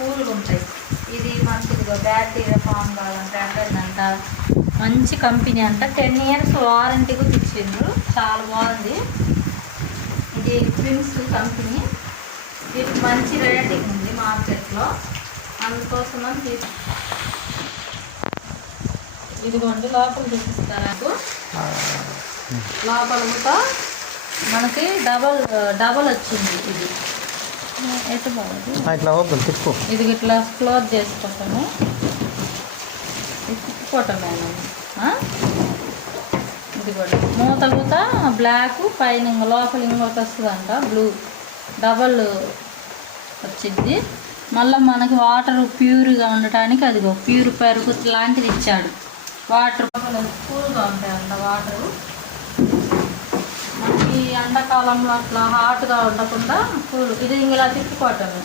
కూల్గా ఉంటాయి. ఇది మంచిదిగా బ్యాక్టీరియా ఫామ్ కావాలంటే అంట మంచి కంపెనీ అంట. 10 years వారంటీ కూడా ఇచ్చిండ్రు. చాలా బాగుంది. ఇది ప్రిన్స్ కంపెనీ. దీనికి మంచి రేటింగ్ ఉంది మార్కెట్లో, అందుకోసం ఇదిగోండి లోపల చూపిస్తాను. నాకు లోపల కూడా మనకి డబల్ వచ్చింది. ఇది ఎటు బాగుంది. ఇది ఇట్లా క్లోజ్ చేసుకోవటము, తిప్పుకోవటమే. ఇది కూడా మూత కూడా బ్లాక్, పైన లోపల ఇంకోటి వస్తుందంట బ్లూ, డబల్ వచ్చింది. మళ్ళీ మనకి వాటర్ ప్యూర్గా ఉండటానికి అదిగో ప్యూరిఫైర్ లాంటిది ఇచ్చాడు. వాటర్ కూల్గా ఉంటాయంట వాటరు. మనకి ఎండాకాలంలో అట్లా హాట్గా ఉండకుండా కూల్. ఇది ఇలా తిప్పుకోవటమే.